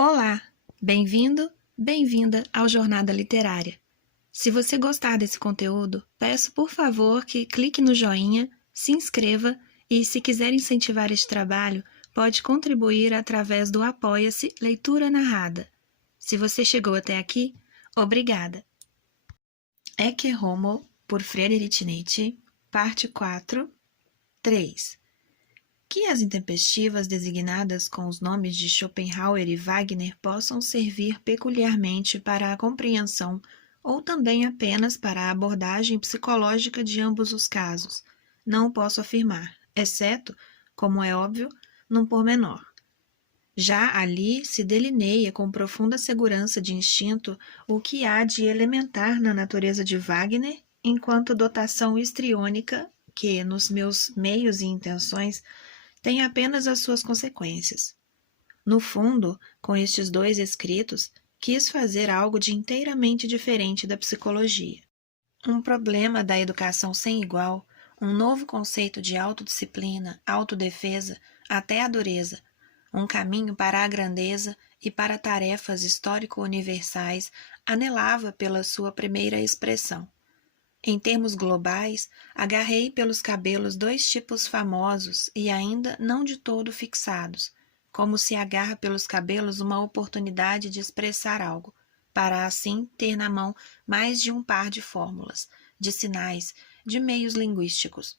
Olá, bem-vindo, bem-vinda ao Jornada Literária. Se você gostar desse conteúdo, peço por favor que clique no joinha, se inscreva e, se quiser incentivar este trabalho, pode contribuir através do Apoia-se Leitura Narrada. Se você chegou até aqui, obrigada. Ecce Homo, por Friedrich Nietzsche, parte 4, 3. Que as intempestivas designadas com os nomes de Schopenhauer e Wagner possam servir peculiarmente para a compreensão ou também apenas para a abordagem psicológica de ambos os casos, não o posso afirmar, exceto, como é óbvio, num pormenor. Já ali se delineia com profunda segurança de instinto o que há de elementar na natureza de Wagner enquanto dotação histriônica que, nos meus meios e intenções, tem apenas as suas consequências. No fundo, com estes dois escritos, quis fazer algo de inteiramente diferente da psicologia. Um problema da educação sem igual, um novo conceito de autodisciplina, autodefesa, até a dureza, um caminho para a grandeza e para tarefas histórico-universais, anelava pela sua primeira expressão. Em termos globais, agarrei pelos cabelos dois tipos famosos e ainda não de todo fixados, como se agarra pelos cabelos uma oportunidade de expressar algo, para assim ter na mão mais de um par de fórmulas, de sinais, de meios linguísticos.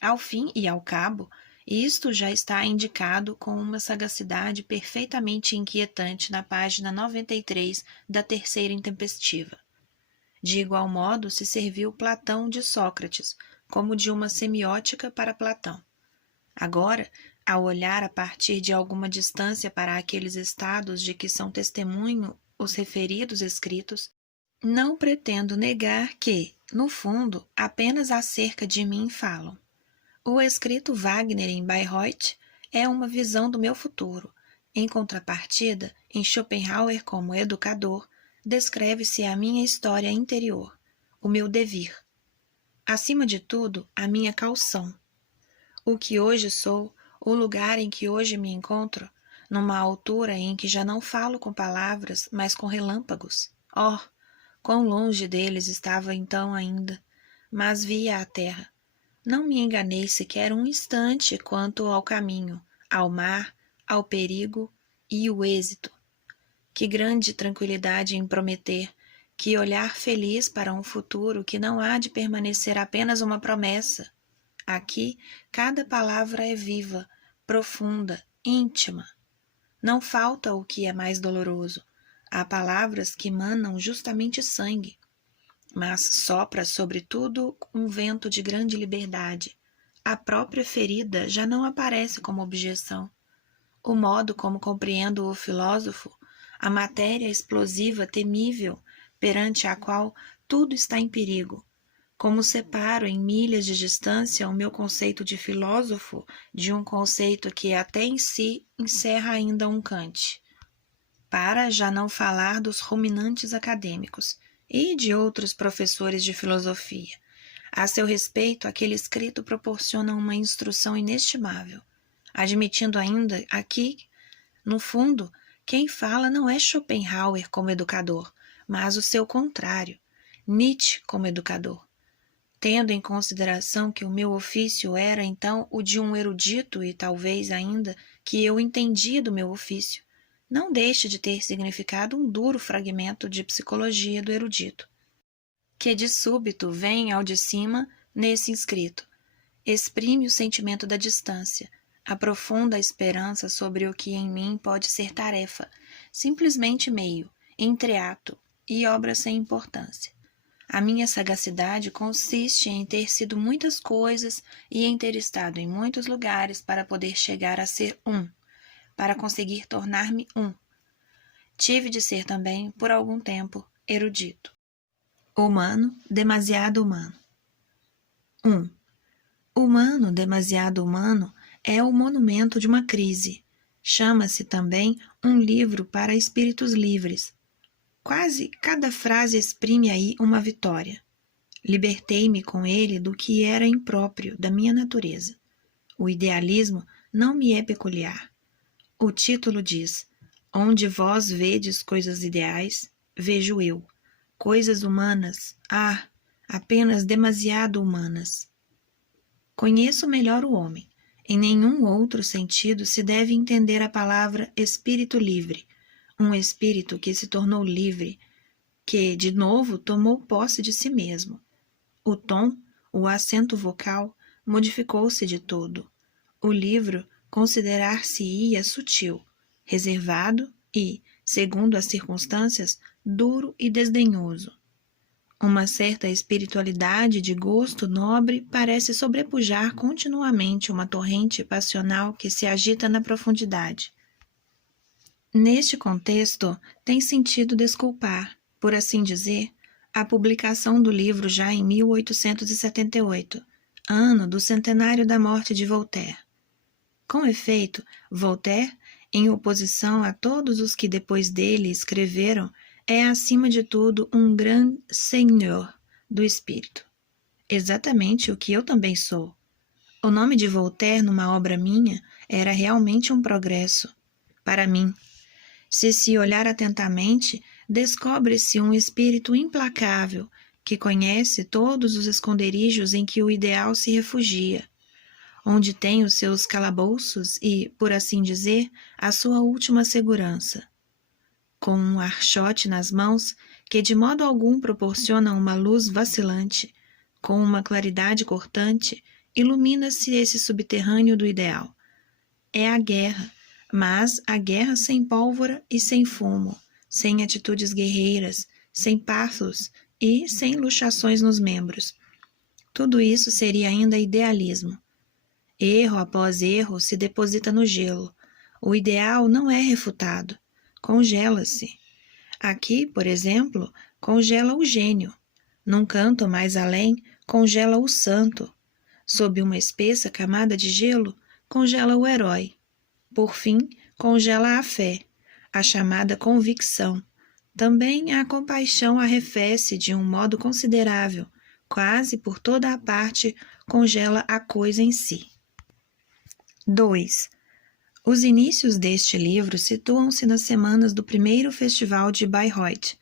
Ao fim e ao cabo, isto já está indicado com uma sagacidade perfeitamente inquietante na página 93 da terceira intempestiva. De igual modo se serviu Platão de Sócrates, como de uma semiótica para Platão. Agora, ao olhar a partir de alguma distância para aqueles estados de que são testemunho os referidos escritos, não pretendo negar que, no fundo, apenas acerca de mim falam. O escrito Wagner em Bayreuth é uma visão do meu futuro. Em contrapartida, em Schopenhauer como educador, descreve-se a minha história interior, o meu devir. Acima de tudo, a minha caução. O que hoje sou, o lugar em que hoje me encontro, numa altura em que já não falo com palavras, mas com relâmpagos. Oh, quão longe deles estava então ainda, mas via a terra. Não me enganei sequer um instante quanto ao caminho, ao mar, ao perigo e o êxito. Que grande tranquilidade em prometer, que olhar feliz para um futuro que não há de permanecer apenas uma promessa. Aqui, cada palavra é viva, profunda, íntima. Não falta o que é mais doloroso. Há palavras que manam justamente sangue, mas sopra sobretudo um vento de grande liberdade. A própria ferida já não aparece como objeção. O modo como compreendo o filósofo, a matéria explosiva temível perante a qual tudo está em perigo, como separo em milhas de distância o meu conceito de filósofo de um conceito que até em si encerra ainda um Kant. Para já não falar dos ruminantes acadêmicos e de outros professores de filosofia. A seu respeito, aquele escrito proporciona uma instrução inestimável, admitindo ainda aqui, no fundo, quem fala não é Schopenhauer como educador, mas o seu contrário, Nietzsche como educador. Tendo em consideração que o meu ofício era então o de um erudito e talvez ainda que eu entendia do meu ofício, não deixe de ter significado um duro fragmento de psicologia do erudito, que de súbito vem ao de cima nesse inscrito. Exprime o sentimento da distância, aprofunda a esperança sobre o que em mim pode ser tarefa, simplesmente meio, entreato e obra sem importância. A minha sagacidade consiste em ter sido muitas coisas e em ter estado em muitos lugares para poder chegar a ser para conseguir tornar-me Tive de ser também, por algum tempo, erudito. Humano, demasiado humano. 1. Humano, demasiado humano é o monumento de uma crise. Chama-se também um livro para espíritos livres. Quase cada frase exprime aí uma vitória. Libertei-me com ele do que era impróprio da minha natureza. O idealismo não me é peculiar. O título diz: Onde vós vedes coisas ideais, vejo eu. Coisas humanas, apenas demasiado humanas. Conheço melhor o homem. Em nenhum outro sentido se deve entender a palavra espírito livre, um espírito que se tornou livre, que, de novo, tomou posse de si mesmo. O tom, o acento vocal, modificou-se de todo. O livro considerar-se-ia sutil, reservado e, segundo as circunstâncias, duro e desdenhoso. Uma certa espiritualidade de gosto nobre parece sobrepujar continuamente uma torrente passional que se agita na profundidade. Neste contexto, tem sentido desculpar, por assim dizer, a publicação do livro já em 1878, ano do centenário da morte de Voltaire. Com efeito, Voltaire, em oposição a todos os que depois dele escreveram, é, acima de tudo, um grand seigneur do espírito. Exatamente o que eu também sou. O nome de Voltaire numa obra minha era realmente um progresso. Para mim, se olhar atentamente, descobre-se um espírito implacável que conhece todos os esconderijos em que o ideal se refugia, onde tem os seus calabouços e, por assim dizer, a sua última segurança. Com um archote nas mãos, que de modo algum proporciona uma luz vacilante, com uma claridade cortante, ilumina-se esse subterrâneo do ideal. É a guerra, mas a guerra sem pólvora e sem fumo, sem atitudes guerreiras, sem pathos e sem luxações nos membros. Tudo isso seria ainda idealismo. Erro após erro se deposita no gelo. O ideal não é refutado. Congela-se. Aqui, por exemplo, congela o gênio. Num canto mais além, congela o santo. Sob uma espessa camada de gelo, congela o herói. Por fim, congela a fé, a chamada convicção. Também a compaixão arrefece de um modo considerável, quase por toda a parte congela a coisa em si. 2. Os inícios deste livro situam-se nas semanas do primeiro festival de Bayreuth.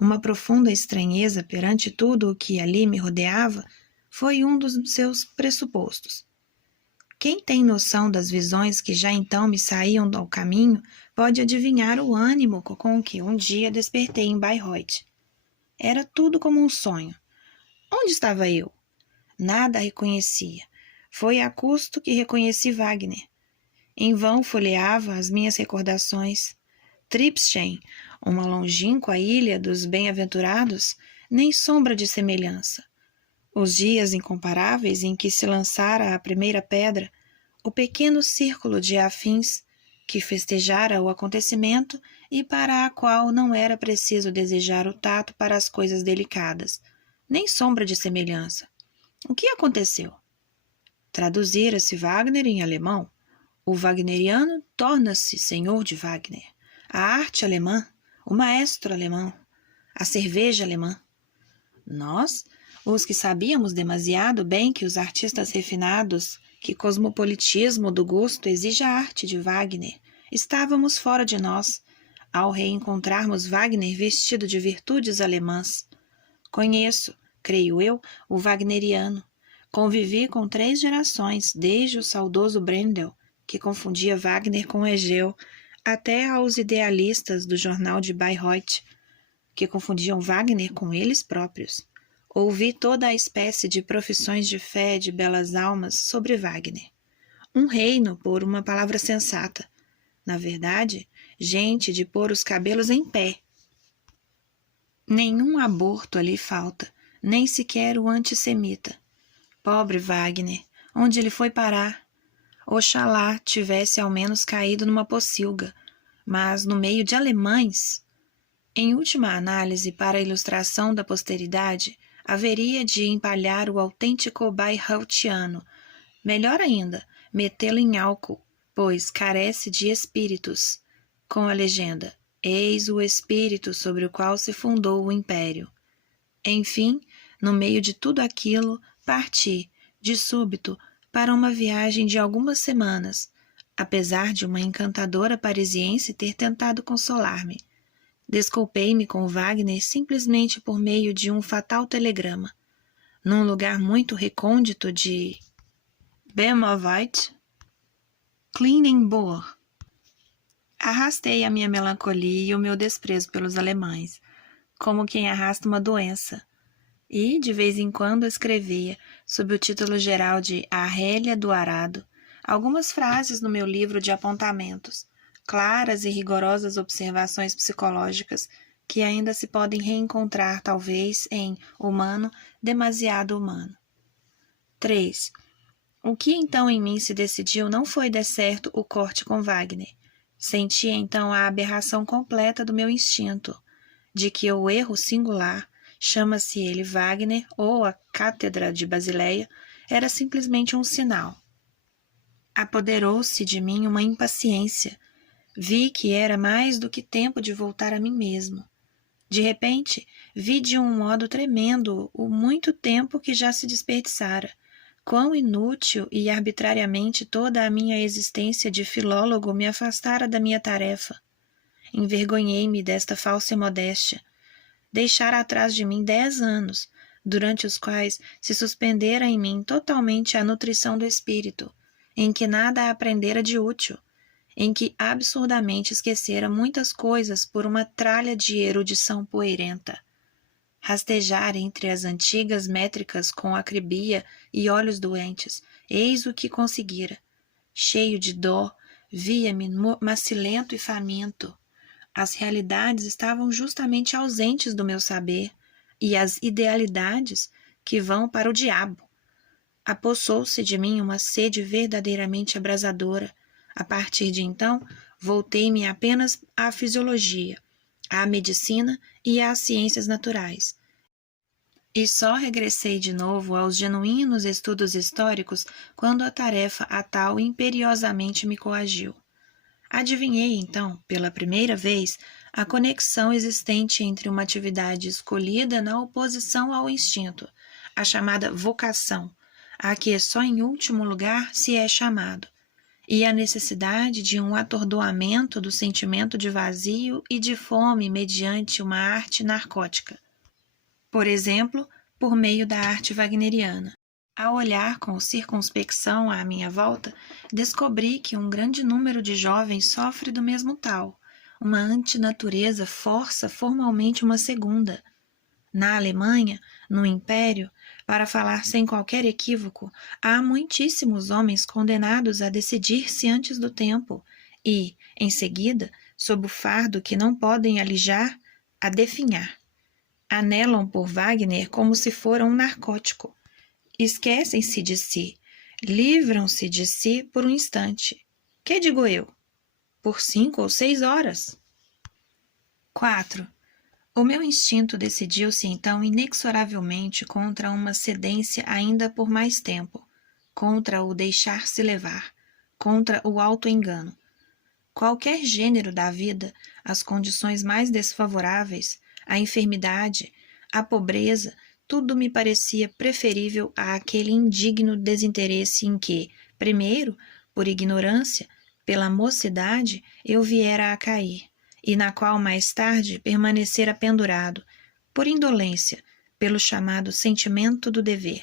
Uma profunda estranheza perante tudo o que ali me rodeava foi um dos seus pressupostos. Quem tem noção das visões que já então me saíam ao caminho pode adivinhar o ânimo com que um dia despertei em Bayreuth. Era tudo como um sonho. Onde estava eu? Nada reconhecia. Foi a custo que reconheci Wagner. Em vão folheava as minhas recordações. Tripschen, uma longínqua ilha dos bem-aventurados, nem sombra de semelhança. Os dias incomparáveis em que se lançara a primeira pedra, o pequeno círculo de afins que festejara o acontecimento e para a qual não era preciso desejar o tato para as coisas delicadas, nem sombra de semelhança. O que aconteceu? Traduzira-se Wagner em alemão. O wagneriano torna-se senhor de Wagner. A arte alemã, o maestro alemão, a cerveja alemã. Nós, os que sabíamos demasiado bem que os artistas refinados, que cosmopolitismo do gosto exige a arte de Wagner, estávamos fora de nós, ao reencontrarmos Wagner vestido de virtudes alemãs. Conheço, creio eu, o wagneriano. Convivi com 3 gerações, desde o saudoso Brendel, que confundia Wagner com Egeu, até aos idealistas do jornal de Bayreuth, que confundiam Wagner com eles próprios. Ouvi toda a espécie de profissões de fé de belas almas sobre Wagner. Um reino por uma palavra sensata. Na verdade, gente de pôr os cabelos em pé. Nenhum aborto ali falta, nem sequer o antissemita. Pobre Wagner, onde ele foi parar? Oxalá tivesse ao menos caído numa pocilga, mas no meio de alemães. Em última análise, para a ilustração da posteridade, haveria de empalhar o autêntico bayreuthiano, melhor ainda, metê-lo em álcool, pois carece de espíritos, com a legenda: eis o espírito sobre o qual se fundou o império. Enfim, no meio de tudo aquilo, parti, de súbito, para uma viagem de algumas semanas, apesar de uma encantadora parisiense ter tentado consolar-me. Desculpei-me com Wagner simplesmente por meio de um fatal telegrama. Num lugar muito recôndito de Bemovite, Klingenbourg. Arrastei a minha melancolia e o meu desprezo pelos alemães, como quem arrasta uma doença, e, de vez em quando, escrevia, sob o título geral de A Rélia do Arado, algumas frases no meu livro de apontamentos, claras e rigorosas observações psicológicas que ainda se podem reencontrar, talvez, em Humano, Demasiado Humano. 3. O que então em mim se decidiu não foi decerto o corte com Wagner. Senti então a aberração completa do meu instinto, de que o erro singular, chama-se ele Wagner ou a Cátedra de Basileia, era simplesmente um sinal. Apoderou-se de mim uma impaciência. Vi que era mais do que tempo de voltar a mim mesmo. De repente, vi de um modo tremendo o muito tempo que já se desperdiçara. Quão inútil e arbitrariamente toda a minha existência de filólogo me afastara da minha tarefa. Envergonhei-me desta falsa modéstia. Deixara atrás de mim 10 anos, durante os quais se suspendera em mim totalmente a nutrição do espírito, em que nada aprendera de útil, em que absurdamente esquecera muitas coisas por uma tralha de erudição poeirenta. Rastejar entre as antigas métricas com acribia e olhos doentes, eis o que conseguira. Cheio de dor, via-me macilento e faminto. As realidades estavam justamente ausentes do meu saber, e as idealidades que vão para o diabo. Apossou-se de mim uma sede verdadeiramente abrasadora. A partir de então, voltei-me apenas à fisiologia, à medicina e às ciências naturais. E só regressei de novo aos genuínos estudos históricos quando a tarefa a tal imperiosamente me coagiu. Adivinhei, então, pela primeira vez, a conexão existente entre uma atividade escolhida na oposição ao instinto, a chamada vocação, a que só em último lugar se é chamado, e a necessidade de um atordoamento do sentimento de vazio e de fome mediante uma arte narcótica. Por exemplo, por meio da arte wagneriana. Ao olhar com circunspecção à minha volta, descobri que um grande número de jovens sofre do mesmo tal. Uma antinatureza força formalmente uma segunda. Na Alemanha, no Império, para falar sem qualquer equívoco, há muitíssimos homens condenados a decidir-se antes do tempo e, em seguida, sob o fardo que não podem alijar, a definhar. Anelam por Wagner como se fora um narcótico. Esquecem-se de si, livram-se de si por um instante. Que digo eu? Por 5 ou 6 horas. 4. O meu instinto decidiu-se então inexoravelmente contra uma cedência ainda por mais tempo, contra o deixar-se levar, contra o auto-engano. Qualquer gênero da vida, as condições mais desfavoráveis, a enfermidade, a pobreza, tudo me parecia preferível àquele indigno desinteresse em que, primeiro, por ignorância, pela mocidade, eu viera a cair, e na qual mais tarde permanecera pendurado, por indolência, pelo chamado sentimento do dever.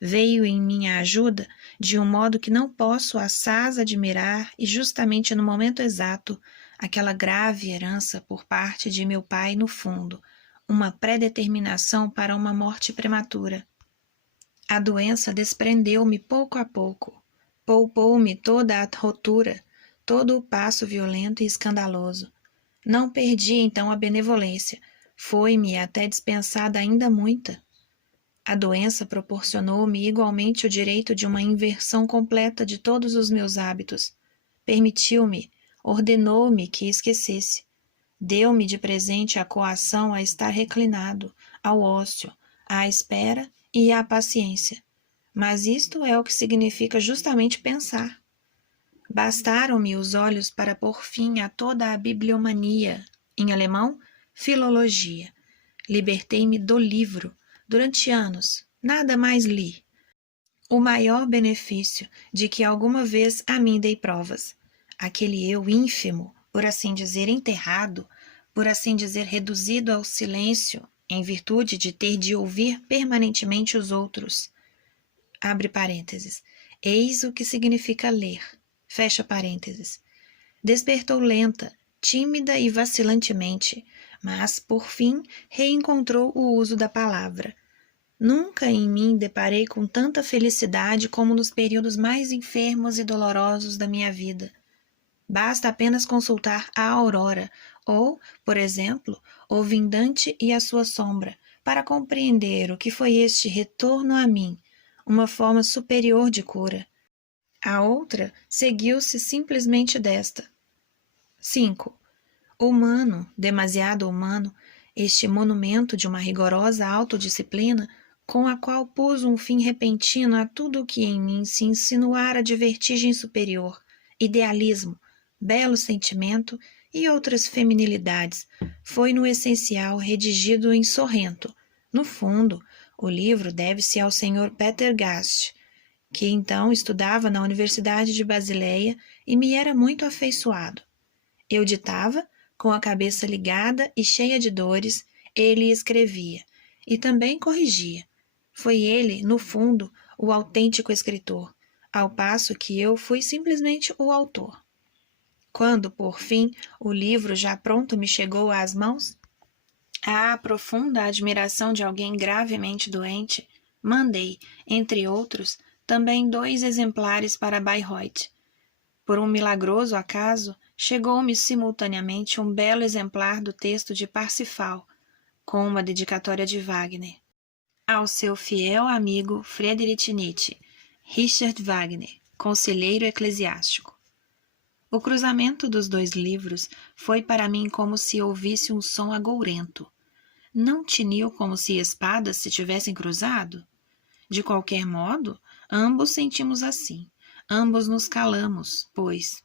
Veio em minha ajuda, de um modo que não posso assaz admirar, e justamente no momento exato, aquela grave herança por parte de meu pai no fundo, uma predeterminação para uma morte prematura. A doença desprendeu-me pouco a pouco, poupou-me toda a rotura, todo o passo violento e escandaloso. Não perdi então a benevolência, foi-me até dispensada ainda muita. A doença proporcionou-me igualmente o direito de uma inversão completa de todos os meus hábitos. Permitiu-me, ordenou-me que esquecesse. Deu-me de presente a coação a estar reclinado, ao ócio, à espera e à paciência. Mas isto é o que significa justamente pensar. Bastaram-me os olhos para pôr fim a toda a bibliomania, em alemão, filologia. Libertei-me do livro. Durante anos, nada mais li. o maior benefício de que alguma vez a mim dei provas. Aquele eu ínfimo, por assim dizer, enterrado, por assim dizer, reduzido ao silêncio, em virtude de ter de ouvir permanentemente os outros. Abre parênteses. Eis o que significa ler. Fecha parênteses. Despertou lenta, tímida e vacilantemente, mas, por fim, reencontrou o uso da palavra. Nunca em mim deparei com tanta felicidade como nos períodos mais enfermos e dolorosos da minha vida. Basta apenas consultar a aurora, ou, por exemplo, o vindante e a sua sombra, para compreender o que foi este retorno a mim, uma forma superior de cura. A outra seguiu-se simplesmente desta. 5. Humano, demasiado humano, este monumento de uma rigorosa autodisciplina, com a qual pus um fim repentino a tudo o que em mim se insinuara de vertigem superior, idealismo, belo sentimento e outras feminilidades, foi no essencial redigido em Sorrento. No fundo, o livro deve-se ao Sr. Peter Gast, que então estudava na Universidade de Basileia e me era muito afeiçoado. Eu ditava, com a cabeça ligada e cheia de dores, ele escrevia, e também corrigia. Foi ele, no fundo, o autêntico escritor, ao passo que eu fui simplesmente o autor. Quando, por fim, o livro já pronto me chegou às mãos, à profunda admiração de alguém gravemente doente, mandei, entre outros, também 2 exemplares para Bayreuth. Por um milagroso acaso, chegou-me simultaneamente um belo exemplar do texto de Parsifal, com uma dedicatória de Wagner. Ao seu fiel amigo Friedrich Nietzsche, Richard Wagner, conselheiro eclesiástico. O cruzamento dos 2 livros foi para mim como se ouvisse um som agourento. Não tiniu como se espadas se tivessem cruzado? De qualquer modo, ambos sentimos assim. Ambos nos calamos, pois.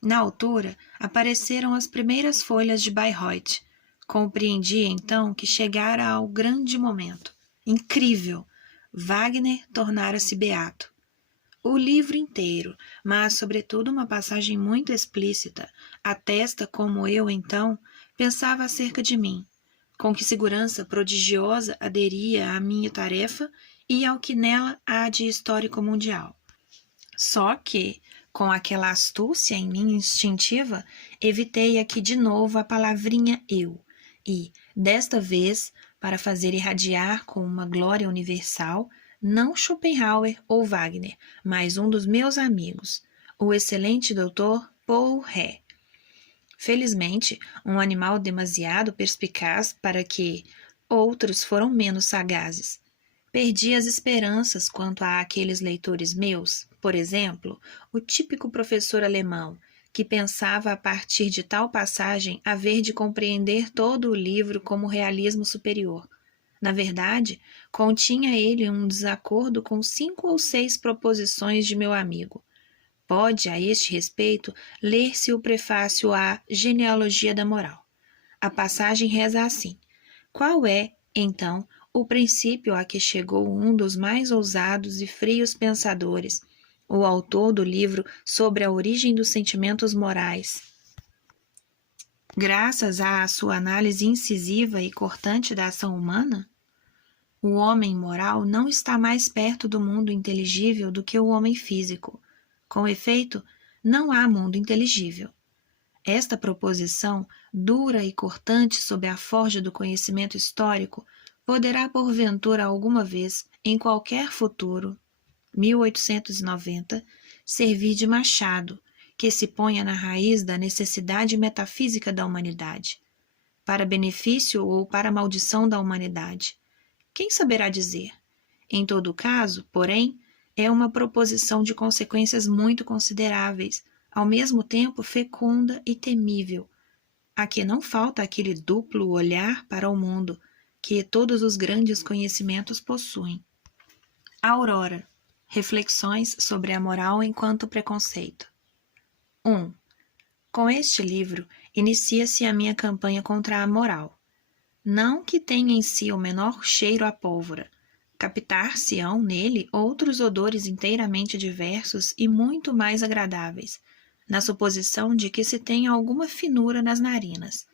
Na altura, apareceram as primeiras folhas de Bayreuth. Compreendi, então, que chegara ao grande momento. Incrível! Wagner tornara-se beato. O livro inteiro, mas, sobretudo, uma passagem muito explícita, atesta como eu, então, pensava acerca de mim, com que segurança prodigiosa aderia à minha tarefa e ao que nela há de histórico mundial. Só que, com aquela astúcia em mim instintiva, evitei aqui de novo a palavrinha eu, e, desta vez, para fazer irradiar com uma glória universal, não Schopenhauer ou Wagner, mas um dos meus amigos, o excelente Dr. Paul Ré. Felizmente, um animal demasiado perspicaz para que outros foram menos sagazes. Perdi as esperanças quanto a aqueles leitores meus, por exemplo, o típico professor alemão, que pensava a partir de tal passagem haver de compreender todo o livro como realismo superior. Na verdade, continha ele um desacordo com 5 ou 6 proposições de meu amigo. Pode, a este respeito, ler-se o prefácio à Genealogia da Moral. A passagem reza assim: qual é, então, o princípio a que chegou um dos mais ousados e frios pensadores, o autor do livro sobre a origem dos sentimentos morais? Graças à sua análise incisiva e cortante da ação humana? O homem moral não está mais perto do mundo inteligível do que o homem físico. Com efeito, não há mundo inteligível. Esta proposição, dura e cortante sob a forja do conhecimento histórico, poderá porventura alguma vez, em qualquer futuro, 1890, servir de machado, que se ponha na raiz da necessidade metafísica da humanidade, para benefício ou para maldição da humanidade. Quem saberá dizer? Em todo caso, porém, é uma proposição de consequências muito consideráveis, ao mesmo tempo fecunda e temível, a que não falta aquele duplo olhar para o mundo que todos os grandes conhecimentos possuem. Aurora. Reflexões sobre a moral enquanto preconceito. 1. Com este livro, inicia-se a minha campanha contra a moral. Não que tenha em si o menor cheiro a pólvora. captar-se-ão nele outros odores inteiramente diversos e muito mais agradáveis, na suposição de que se tenha alguma finura nas narinas.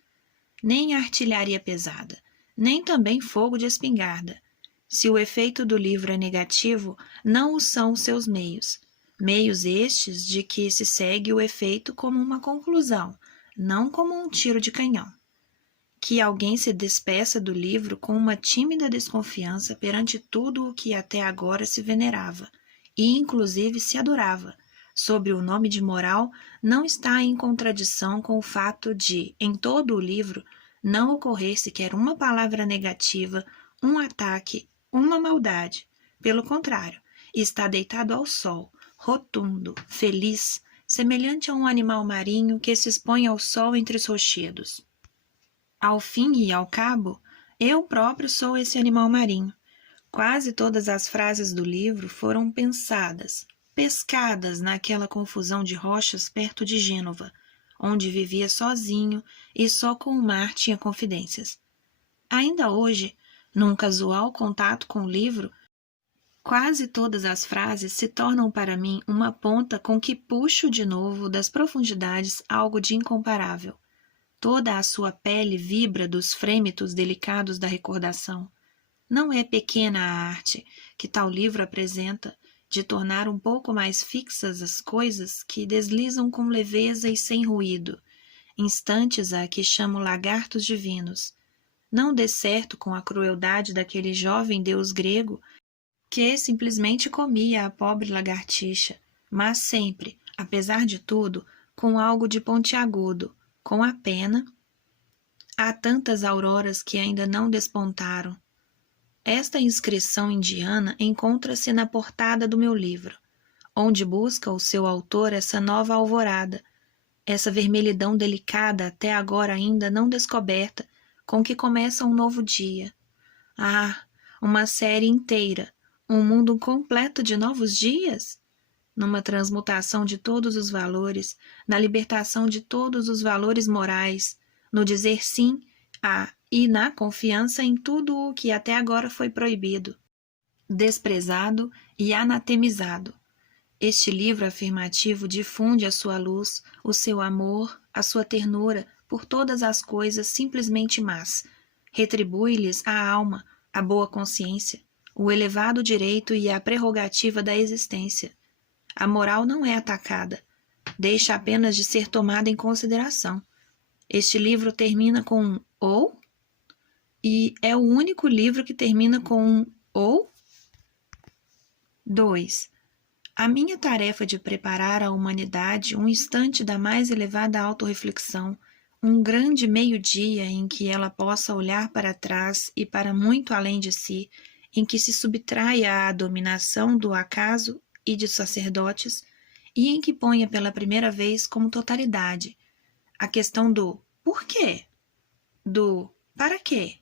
Nem artilharia pesada, nem também fogo de espingarda. Se o efeito do livro é negativo, não o são os seus meios. Meios estes de que se segue o efeito como uma conclusão, não como um tiro de canhão. Que alguém se despeça do livro com uma tímida desconfiança perante tudo o que até agora se venerava, e inclusive se adorava, sob o nome de moral, não está em contradição com o fato de, em todo o livro, não ocorrer sequer uma palavra negativa, um ataque, uma maldade. Pelo contrário, está deitado ao sol, rotundo, feliz, semelhante a um animal marinho que se expõe ao sol entre os rochedos. Ao fim e ao cabo, eu próprio sou esse animal marinho. Quase todas as frases do livro foram pensadas, pescadas naquela confusão de rochas perto de Gênova, onde vivia sozinho e só com o mar tinha confidências. Ainda hoje, num casual contato com o livro, quase todas as frases se tornam para mim uma ponta com que puxo de novo das profundidades algo de incomparável. Toda a sua pele vibra dos frêmitos delicados da recordação. Não é pequena a arte que tal livro apresenta de tornar um pouco mais fixas as coisas que deslizam com leveza e sem ruído, instantes a que chamo lagartos divinos. Não dê certo com a crueldade daquele jovem deus grego que simplesmente comia a pobre lagartixa, mas sempre, apesar de tudo, com algo de pontiagudo, com a pena. Há tantas auroras que ainda não despontaram. Esta inscrição indiana encontra-se na portada do meu livro, onde busca o seu autor essa nova alvorada, essa vermelhidão delicada até agora ainda não descoberta, com que começa um novo dia. Ah, uma série inteira, um mundo completo de novos dias? Numa transmutação de todos os valores, na libertação de todos os valores morais, no dizer sim a e na confiança em tudo o que até agora foi proibido, desprezado e anatemizado. Este livro afirmativo difunde a sua luz, o seu amor, a sua ternura por todas as coisas simplesmente más, retribui-lhes a alma, a boa consciência, o elevado direito e a prerrogativa da existência. A moral não é atacada, deixa apenas de ser tomada em consideração. Este livro termina com um ou, e é o único livro que termina com um ou. 2. A minha tarefa de preparar à humanidade um instante da mais elevada autorreflexão, um grande meio-dia em que ela possa olhar para trás e para muito além de si, em que se subtraia à dominação do acaso e de sacerdotes, e em que ponha pela primeira vez como totalidade a questão do por quê, do para quê.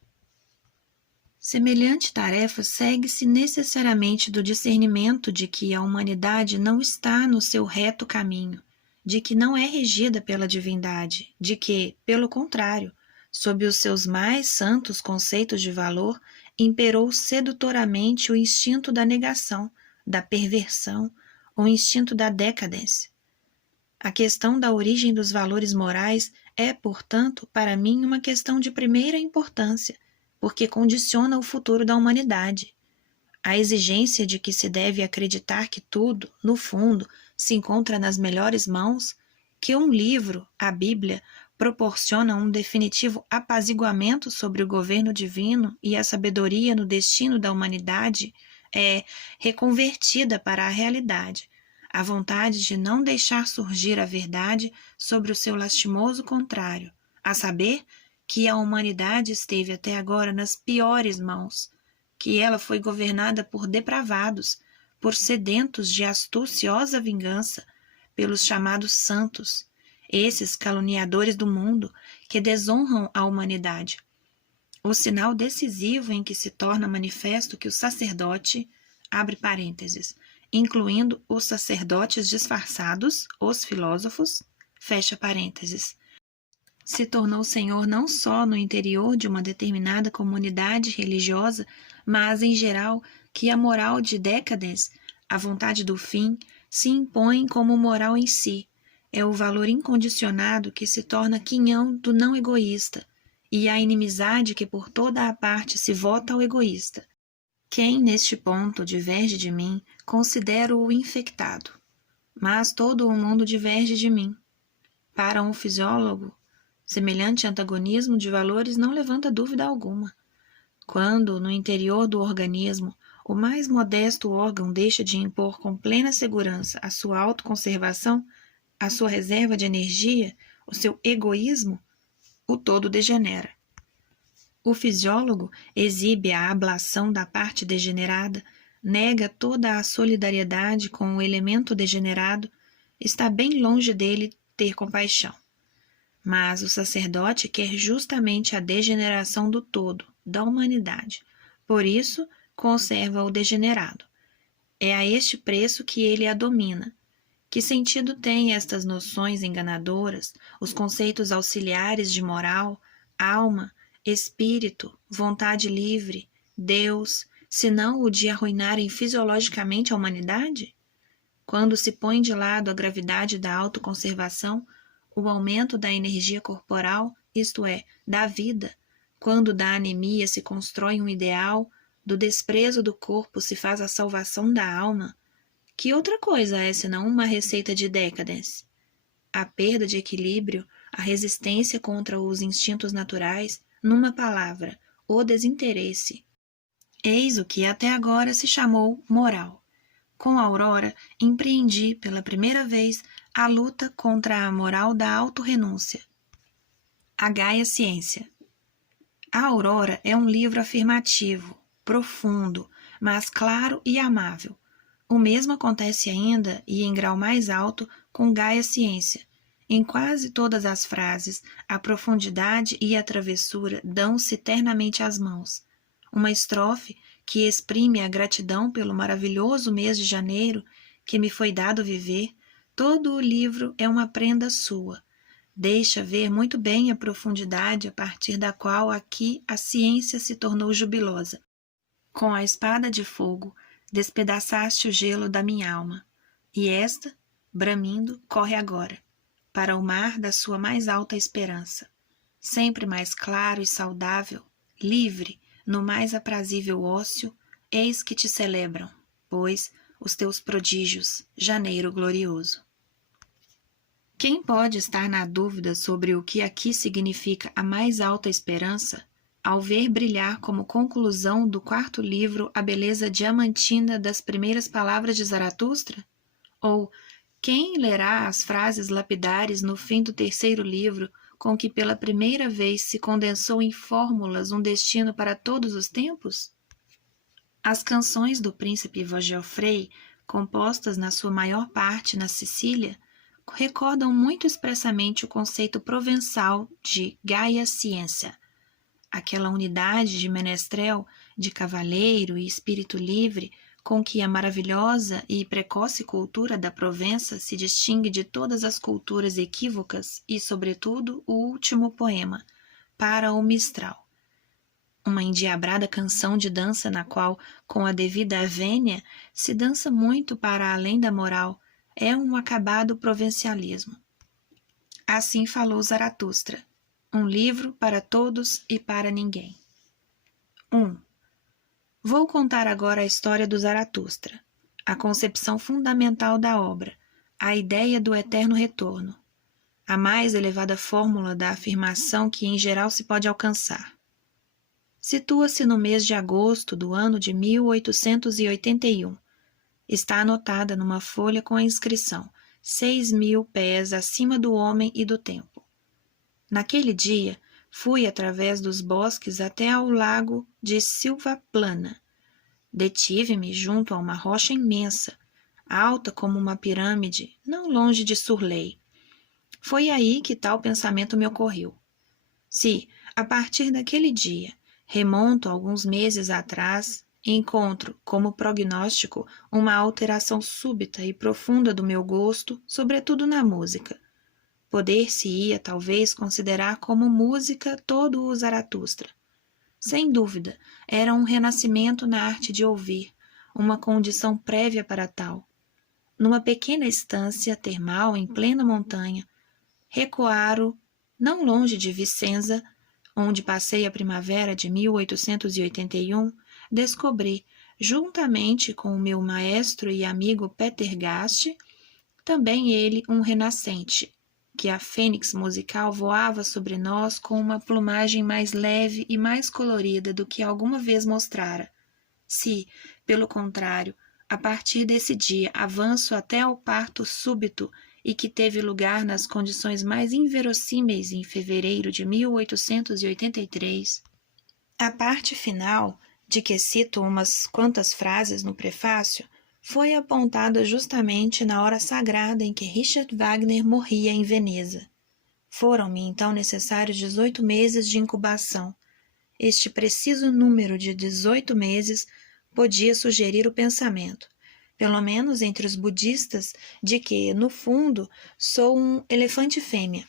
Semelhante tarefa segue-se necessariamente do discernimento de que a humanidade não está no seu reto caminho, de que não é regida pela divindade, de que, pelo contrário, sob os seus mais santos conceitos de valor, imperou sedutoramente o instinto da negação, da perversão, o instinto da decadência. A questão da origem dos valores morais é, portanto, para mim uma questão de primeira importância, porque condiciona o futuro da humanidade. A exigência de que se deve acreditar que tudo, no fundo, se encontra nas melhores mãos, que um livro, a Bíblia, proporciona um definitivo apaziguamento sobre o governo divino e a sabedoria no destino da humanidade, é reconvertida para a realidade, a vontade de não deixar surgir a verdade sobre o seu lastimoso contrário, a saber, que a humanidade esteve até agora nas piores mãos, que ela foi governada por depravados, por sedentos de astuciosa vingança, pelos chamados santos, esses caluniadores do mundo que desonram a humanidade. O sinal decisivo em que se torna manifesto que o sacerdote, abre parênteses, incluindo os sacerdotes disfarçados, os filósofos, fecha parênteses, se tornou senhor não só no interior de uma determinada comunidade religiosa, mas, em geral, que a moral de Décadence, a vontade do fim, se impõe como moral em si. É o valor incondicionado que se torna quinhão do não egoísta, e a inimizade que por toda a parte se vota ao egoísta. Quem, neste ponto, diverge de mim, considero-o infectado. Mas todo o mundo diverge de mim. Para um fisiólogo, semelhante antagonismo de valores não levanta dúvida alguma. Quando, no interior do organismo, o mais modesto órgão deixa de impor com plena segurança a sua autoconservação, a sua reserva de energia, o seu egoísmo, o todo degenera. O fisiólogo exibe a ablação da parte degenerada, nega toda a solidariedade com o elemento degenerado, está bem longe dele ter compaixão. Mas o sacerdote quer justamente a degeneração do todo, da humanidade. Por isso, conserva o degenerado. É a este preço que ele a domina. Que sentido têm estas noções enganadoras, os conceitos auxiliares de moral, alma, espírito, vontade livre, Deus, senão o de arruinarem fisiologicamente a humanidade? Quando se põe de lado a gravidade da autoconservação, o aumento da energia corporal, isto é, da vida, quando da anemia se constrói um ideal, do desprezo do corpo se faz a salvação da alma, que outra coisa é senão uma receita de Décadence? A perda de equilíbrio, a resistência contra os instintos naturais, numa palavra, o desinteresse. Eis o que até agora se chamou moral. Com Aurora, empreendi pela primeira vez a luta contra a moral da autorrenúncia. A Gaia Ciência. A Aurora é um livro afirmativo, profundo, mas claro e amável. O mesmo acontece ainda, e em grau mais alto, com Gaia Ciência. Em quase todas as frases, a profundidade e a travessura dão-se ternamente às mãos. Uma estrofe que exprime a gratidão pelo maravilhoso mês de janeiro que me foi dado viver, todo o livro é uma prenda sua. Deixa ver muito bem a profundidade a partir da qual aqui a ciência se tornou jubilosa. Com a espada de fogo, despedaçaste o gelo da minha alma, e esta, bramindo, corre agora, para o mar da sua mais alta esperança, sempre mais claro e saudável, livre, no mais aprazível ócio, eis que te celebram, pois, os teus prodígios, janeiro glorioso. Quem pode estar na dúvida sobre o que aqui significa a mais alta esperança, ao ver brilhar como conclusão do quarto livro a beleza diamantina das primeiras palavras de Zaratustra? Ou quem lerá as frases lapidares no fim do terceiro livro com que pela primeira vez se condensou em fórmulas um destino para todos os tempos? As canções do príncipe Geoffrey, compostas na sua maior parte na Sicília, recordam muito expressamente o conceito provençal de Gaia Ciência, aquela unidade de menestrel, de cavaleiro e espírito livre com que a maravilhosa e precoce cultura da Provença se distingue de todas as culturas equívocas e, sobretudo, o último poema, para o Mistral. Uma endiabrada canção de dança na qual, com a devida vênia, se dança muito para além da moral, é um acabado provincialismo. Assim falou Zaratustra, um livro para todos e para ninguém. 1. Vou contar agora a história do Zaratustra, a concepção fundamental da obra, a ideia do eterno retorno, a mais elevada fórmula da afirmação que em geral se pode alcançar. Situa-se no mês de agosto do ano de 1881. Está anotada numa folha com a inscrição 6.000 pés acima do homem e do tempo. Naquele dia, fui através dos bosques até ao lago de Silva Plana. Detive-me junto a uma rocha imensa, alta como uma pirâmide, não longe de Surley. Foi aí que tal pensamento me ocorreu. Se, a partir daquele dia, remonto alguns meses atrás, encontro, como prognóstico, uma alteração súbita e profunda do meu gosto, sobretudo na música. Poder-se-ia, talvez, considerar como música todo o Zaratustra. Sem dúvida, era um renascimento na arte de ouvir, uma condição prévia para tal. Numa pequena estância termal em plena montanha, Recoaro, não longe de Vicenza, onde passei a primavera de 1881, descobri, juntamente com o meu maestro e amigo Peter Gast, também ele um renascente, que a fênix musical voava sobre nós com uma plumagem mais leve e mais colorida do que alguma vez mostrara. Se, pelo contrário, a partir desse dia avanço até ao parto súbito e que teve lugar nas condições mais inverossímeis em fevereiro de 1883, a parte final, de que cito umas quantas frases no prefácio, foi apontada justamente na hora sagrada em que Richard Wagner morria em Veneza. Foram-me então necessários 18 meses de incubação. Este preciso número de 18 meses podia sugerir o pensamento, pelo menos entre os budistas, de que, no fundo, sou um elefante fêmea.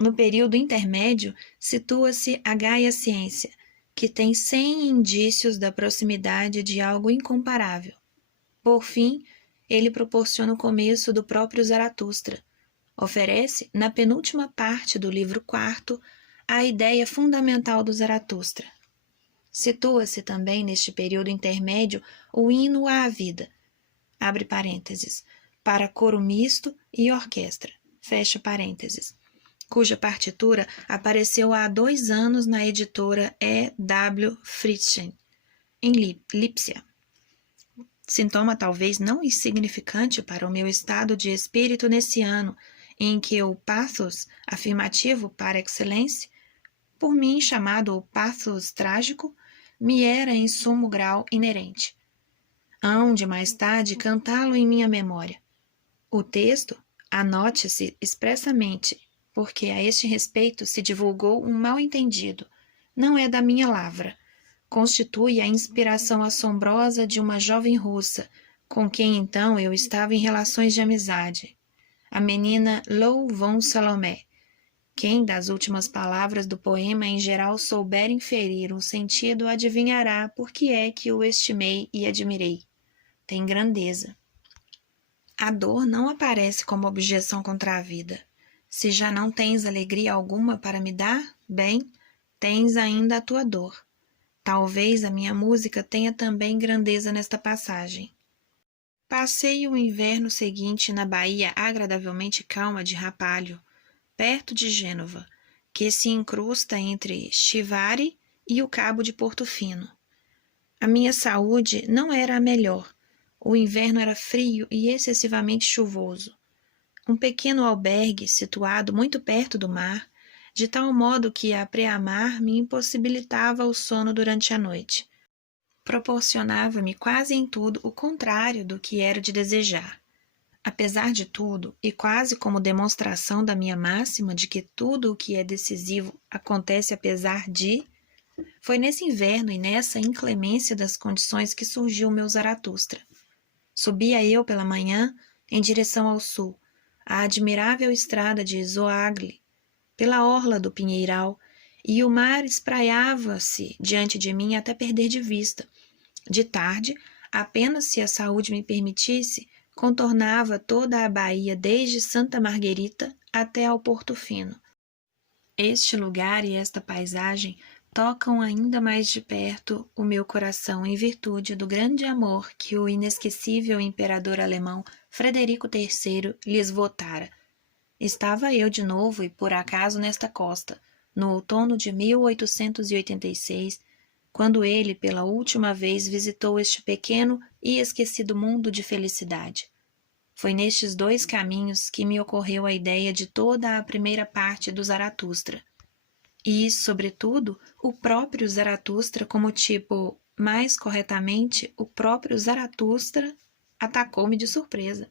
No período intermédio, situa-se a Gaia Ciência, que tem 100 indícios da proximidade de algo incomparável. Por fim, ele proporciona o começo do próprio Zaratustra. Oferece, na penúltima parte do livro quarto, a ideia fundamental do Zaratustra. Situa-se também neste período intermédio o hino à vida, abre parênteses, para coro misto e orquestra, fecha parênteses, cuja partitura apareceu há 2 anos na editora E. W. Fritzen, em Lipsia. Sintoma talvez não insignificante para o meu estado de espírito nesse ano, em que o pathos afirmativo par excellence, por mim chamado o pathos trágico, me era em sumo grau inerente. Hão de mais tarde cantá-lo em minha memória. O texto, anote-se expressamente, porque a este respeito se divulgou um mal-entendido, não é da minha lavra. Constitui a inspiração assombrosa de uma jovem russa, com quem então eu estava em relações de amizade, a menina Lou von Salomé. Quem das últimas palavras do poema em geral souber inferir um sentido adivinhará por que é que o estimei e admirei. Tem grandeza. A dor não aparece como objeção contra a vida. Se já não tens alegria alguma para me dar, bem, tens ainda a tua dor. Talvez a minha música tenha também grandeza nesta passagem. Passei o inverno seguinte na baía agradavelmente calma de Rapalho, perto de Gênova, que se incrusta entre Chivari e o Cabo de Portofino. A minha saúde não era a melhor. O inverno era frio e excessivamente chuvoso. Um pequeno albergue, situado muito perto do mar, de tal modo que a preamar me impossibilitava o sono durante a noite. Proporcionava-me quase em tudo o contrário do que era de desejar. Apesar de tudo, e quase como demonstração da minha máxima de que tudo o que é decisivo acontece apesar de, foi nesse inverno e nessa inclemência das condições que surgiu o meu Zaratustra. Subia eu pela manhã, em direção ao sul, a admirável estrada de Zoagli, pela orla do Pinheiral, e o mar espraiava-se diante de mim até perder de vista. De tarde, apenas se a saúde me permitisse, contornava toda a baía desde Santa Marguerita até ao Portofino. Este lugar e esta paisagem tocam ainda mais de perto o meu coração em virtude do grande amor que o inesquecível imperador alemão Frederico III lhes votara. Estava eu de novo e por acaso nesta costa, no outono de 1886, quando ele pela última vez visitou este pequeno e esquecido mundo de felicidade. Foi nestes 2 caminhos que me ocorreu a ideia de toda a primeira parte do Zaratustra. E, sobretudo, o próprio Zaratustra como tipo, mais corretamente, o próprio Zaratustra atacou-me de surpresa.